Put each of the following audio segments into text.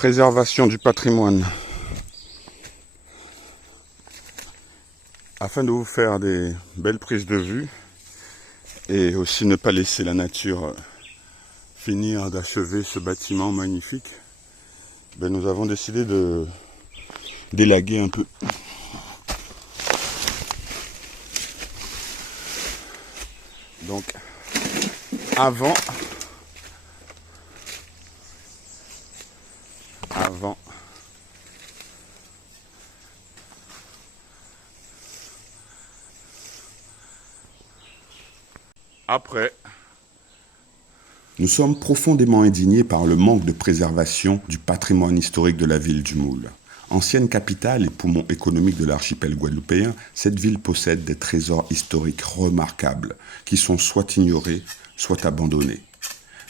Préservation du patrimoine. Afin de vous faire des belles prises de vue et aussi ne pas laisser la nature finir d'achever ce bâtiment magnifique, nous avons décidé de d'élaguer un peu. Donc avant après. Nous sommes profondément indignés par le manque de préservation du patrimoine historique de la ville du Moule. Ancienne capitale et poumon économique de l'archipel guadeloupéen, cette ville possède des trésors historiques remarquables qui sont soit ignorés, soit abandonnés.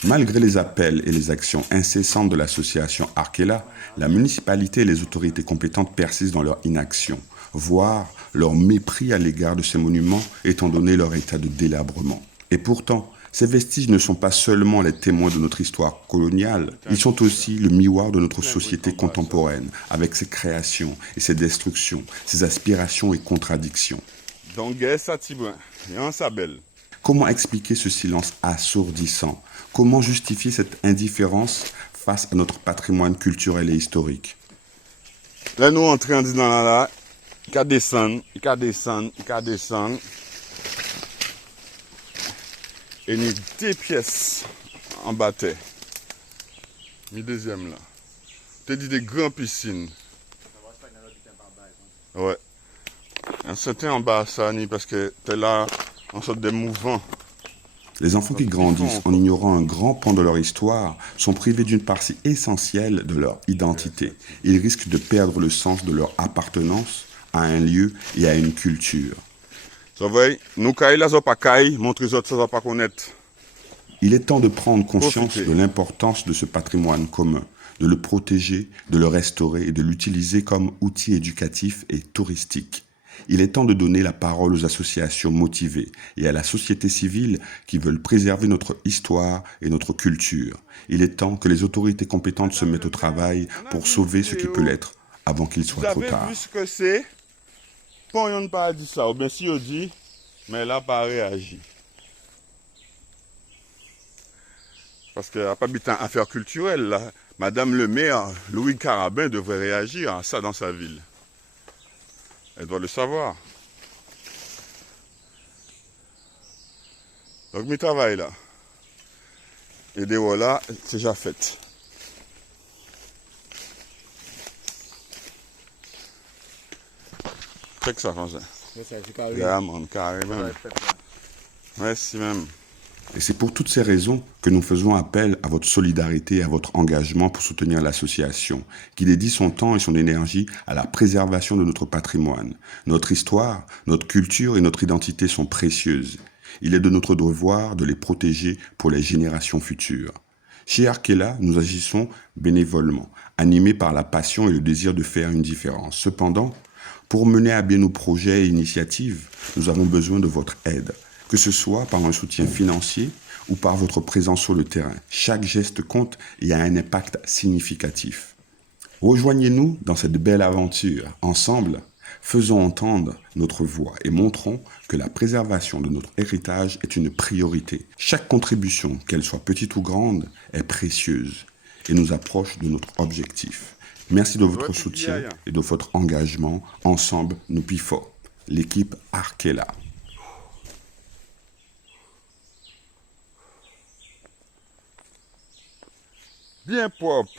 Malgré les appels et les actions incessantes de l'association Arkela, la municipalité et les autorités compétentes persistent dans leur inaction, voire leur mépris à l'égard de ces monuments étant donné leur état de délabrement. Et pourtant, ces vestiges ne sont pas seulement les témoins de notre histoire coloniale, ils sont aussi le miroir de notre société contemporaine, avec ses créations et ses destructions, ses aspirations et contradictions. Donc, ça tibouin, et ça belle. Comment expliquer ce silence assourdissant? Comment justifier cette indifférence face à notre patrimoine culturel et historique? Là, nous entrons dans là, il peut descendre. Et nous deux pièces en bâtiment. Le deuxième là. Tu as dit des grandes piscines. Ouais. Un certain en bas, ça, parce que tu es là en sorte de mouvement. Les enfants qui grandissent en ignorant un grand pan de leur histoire sont privés d'une partie essentielle de leur identité. Ils risquent de perdre le sens de leur appartenance à un lieu et à une culture. Nous, montrez ça pas connaître. Il est temps de prendre conscience de l'importance de ce patrimoine commun, de le protéger, de le restaurer et de l'utiliser comme outil éducatif et touristique. Il est temps de donner la parole aux associations motivées et à la société civile qui veulent préserver notre histoire et notre culture. Il est temps que les autorités compétentes se mettent au travail pour sauver ce qui peut l'être avant qu'il soit trop tard. Vous avez vu ce que c'est? Quand on ne pas dit ça, ou bien si on dit, mais elle n'a pas réagi. Parce qu'elle n'a pas habitant affaires culturelles, là. Madame le maire, Louis Carabin, devrait réagir à ça dans sa ville. Elle doit le savoir. Donc, mes travail là. Et des voilà, c'est déjà fait. Check ça, François. Carrément, carrément. Merci même. Et c'est pour toutes ces raisons que nous faisons appel à votre solidarité et à votre engagement pour soutenir l'association, qui dédie son temps et son énergie à la préservation de notre patrimoine. Notre histoire, notre culture et notre identité sont précieuses. Il est de notre devoir de les protéger pour les générations futures. Chez Arkela, nous agissons bénévolement, animés par la passion et le désir de faire une différence. Cependant, pour mener à bien nos projets et initiatives, nous avons besoin de votre aide, que ce soit par un soutien financier ou par votre présence sur le terrain. Chaque geste compte et a un impact significatif. Rejoignez-nous dans cette belle aventure. Ensemble, faisons entendre notre voix et montrons que la préservation de notre héritage est une priorité. Chaque contribution, qu'elle soit petite ou grande, est précieuse et nous approche de notre objectif. Merci de votre soutien et de votre engagement. Ensemble, nous piffons. L'équipe Arkela. Bien propre.